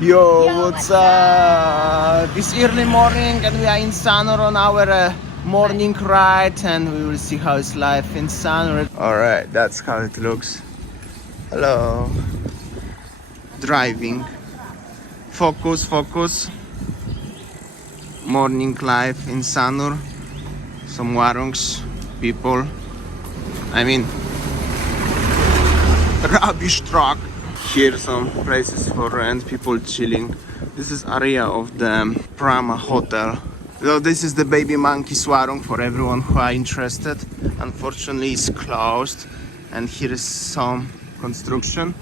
Yo, what's up? It's early morning and we are in Sanur on our morning ride and we will see how it's life in Sanur. Alright, that's how it looks. Hello. Driving. Focus, focus. Morning life in Sanur. Some Warungs people. I mean, rubbish truck. Here some places for rent, people chilling. This is area of the Prama Hotel. So this is the Baby Monkey Warung for everyone who are interested. Unfortunately it's closed and here is some construction.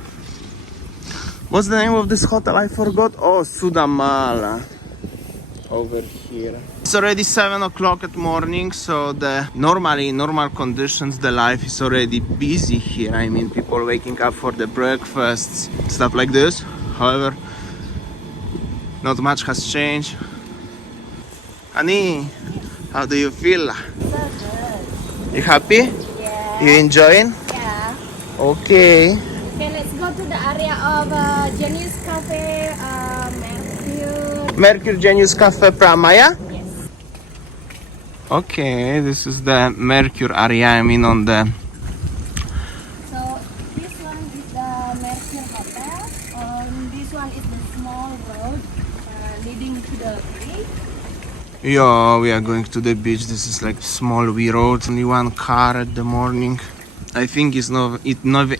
What's the name of this hotel? I forgot. Oh, Sudamala. Over here. It's already 7 o'clock at morning, so normally in normal conditions the life is already busy here. I mean, people waking up for the breakfasts, stuff like this. However, not much has changed. Honey, how do you feel? So good. You happy? Yeah. You enjoying? Yeah. Okay. Okay, let's go to the area of Genius Cafe, Mercure Genius Cafe Prama, yeah? Yes. Okay, this is the Mercure area. I mean, on the. So this one is the Mercure Hotel. This one is the small road leading to the bridge. Yeah, we are going to the beach. This is like small wee road. Only one car at the morning. I think it's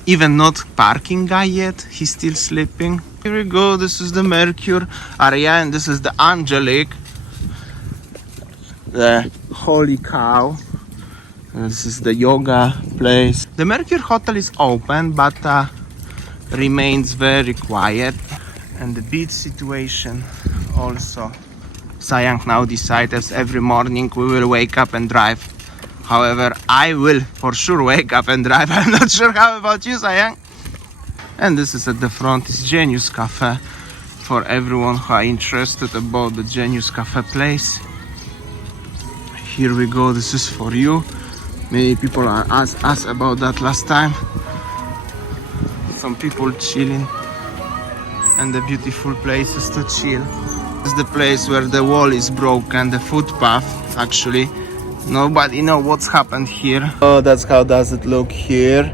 even not parking guy yet. He's still sleeping. Here we go. This is the Mercure area and this is the Angelic. The Holy Cow. This is the yoga place. The Mercure Hotel is open but remains very quiet. And the beach situation also. Sayang now decides every morning we will wake up and drive. However, I will for sure wake up and drive. I'm not sure how about you, Sayang. And this is at the front is Genius Cafe for everyone who are interested about the Genius Cafe place. Here we go. This is for you. Many people are asked us about that last time. Some people chilling and the beautiful places to chill. This is the place where the wall is broken, the footpath actually. Nobody know what's happened here. Oh, that's how does it look here.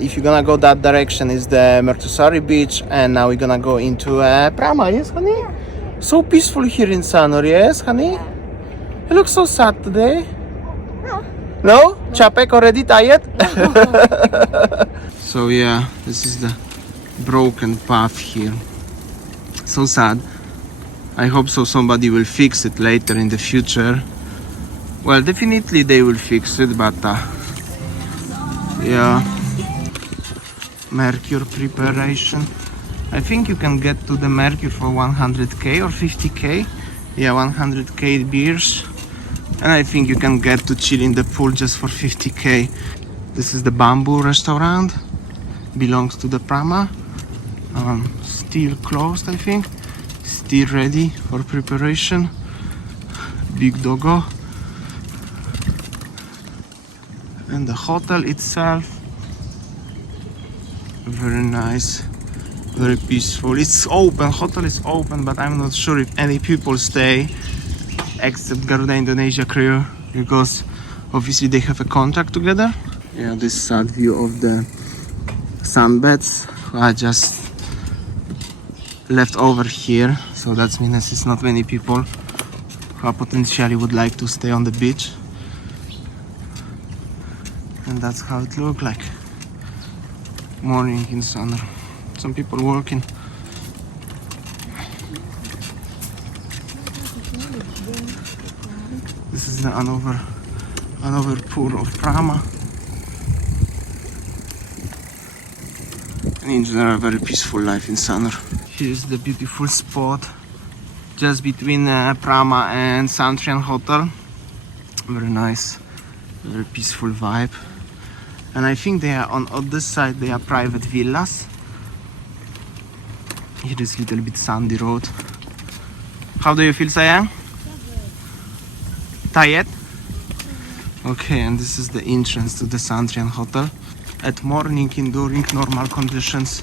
If you're gonna go that direction is the Mertusari beach and now we're gonna go into Prama, yes honey? Yeah. So peaceful here in Sanur, yes honey? Yeah. You look so sad today. No. No? Chapek already tired? So yeah, this is the broken path here. So sad. I hope so somebody will fix it later in the future. Well, definitely they will fix it, but yeah. Mercure preparation. I think you can get to the Mercure for 100k or 50k. Yeah, 100k beers. And I think you can get to chill in the pool just for 50k. This is the Bamboo restaurant. Belongs to the Prama. Still closed, I think. Still ready for preparation. Big Doggo. And the hotel itself, very nice, very peaceful. It's open, hotel is open, but I'm not sure if any people stay except Garuda Indonesia crew because obviously they have a contract together. Yeah, this sad view of the sunbeds are just left over here, so that means it's not many people who potentially would like to stay on the beach. And that's how it looked like. Morning in Sanur. Some people working. This is the another pool of Prama. And in general, very peaceful life in Sanur. Here's the beautiful spot just between Prama and Santrian Hotel. Very nice, very peaceful vibe. And I think they are on this side, they are private villas. Here is little bit sandy road. How do you feel, Sayang? Tired? Okay, and this is the entrance to the Santrian Hotel. At morning, during normal conditions,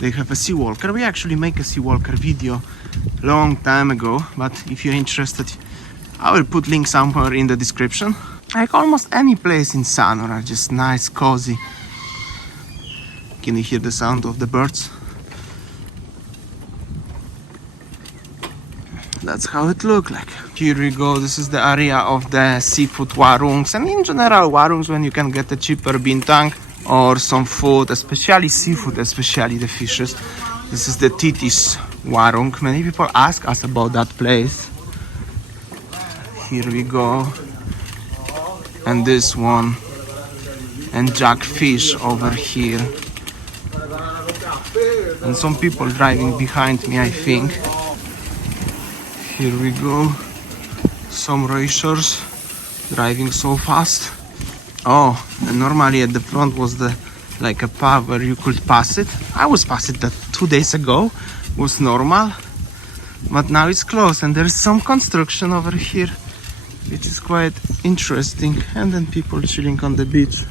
They have a sea walker. We actually make a sea walker video long time ago, but if you're interested, I will put links somewhere in the description. Like almost any place in Sanur are just nice, cozy. Can you hear the sound of the birds? That's how it looked like. Here we go. This is the area of the seafood warungs, and in general warungs when you can get a cheaper bintang or some food, especially seafood, especially the fishes. This is the Titis warung. Many people ask us about that place. Here we go. And this one. And jackfish over here. And some people driving behind me, I think. Here we go. Some racers driving so fast. Oh, and normally at the front was like a path where you could pass it. I was past it that 2 days ago. Was normal. But now it's closed and there's some construction over here, which is quite interesting. And then people chilling on the beach.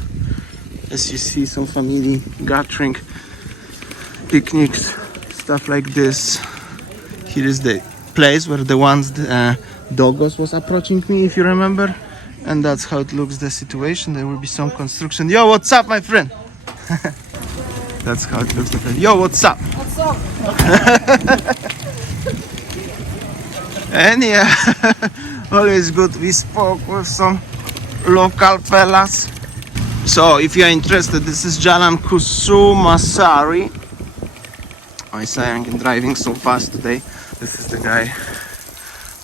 As you see, some family gathering, picnics, stuff like this. Here is the place where the Dogos was approaching me, if you remember. And that's how it looks, the situation. There will be some construction. Yo, what's up, my friend? That's how it looks, my friend. Yo, what's up? What's up? And yeah, always good. We spoke with some local fellas. So if you're interested, this is Jalan Kusumasari. I say I'm driving so fast today. This is the guy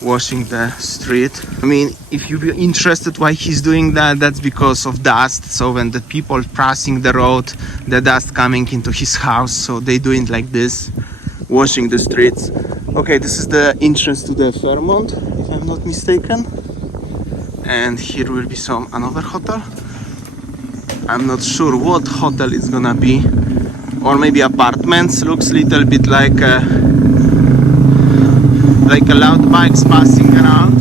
washing the street. I mean, if you're interested why he's doing that, that's because of dust. So when the people passing the road, the dust coming into his house, so they do it like this, washing the streets. Okay, this is the entrance to the Fairmont, if I'm not mistaken. And here will be another hotel. I'm not sure what hotel it's gonna be, or maybe apartments. Looks a little bit like a loud bikes passing around.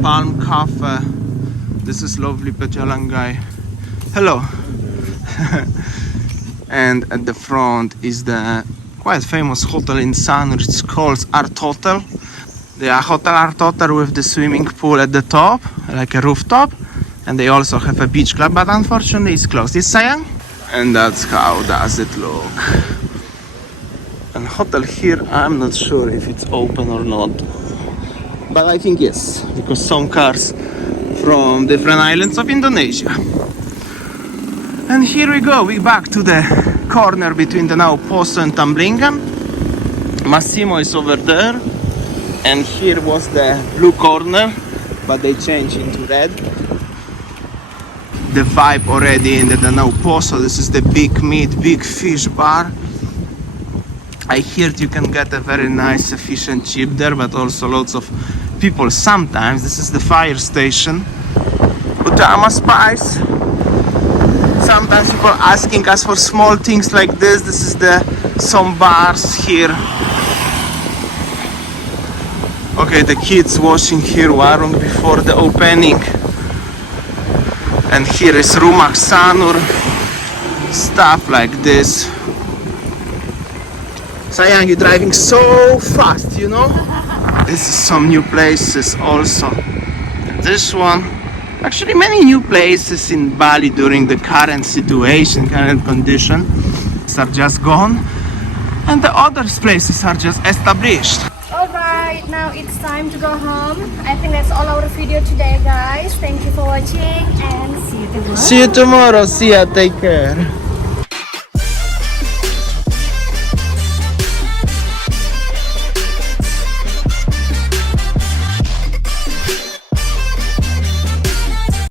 Palm Cafe. This is lovely Pejalangai. Hello. And at the front is the quite famous hotel in Sanur. It's called Art Hotel. The Hotel Art Hotel with the swimming pool at the top, like a rooftop. And they also have a beach club, but unfortunately it's closed. It's Sayang. And that's how does it look. And hotel here, I'm not sure if it's open or not. But I think yes, because some cars from different islands of Indonesia. And here we go, we back to the corner between the now Poso and Tamblingan. Massimo is over there. And here was the blue corner, but they changed into red. The vibe already in the Danau Poso. This is the big meat, big fish bar. I heard you can get a very nice fish and chip there, but also lots of people sometimes. This is the fire station. Utama Spice. Sometimes people asking us for small things like this. This is some bars here. Okay, the kids washing here warung before the opening. And here is Rumak Sanur, stuff like this. Sayang, you're driving so fast, you know? This is some new places also. This one, actually many new places in Bali during the current situation, current condition, are just gone. And the other places are just established. Alright, now it's time to go home. I think that's all our video today, guys. Thank you for watching and see you tomorrow. See you tomorrow. See ya. Take care.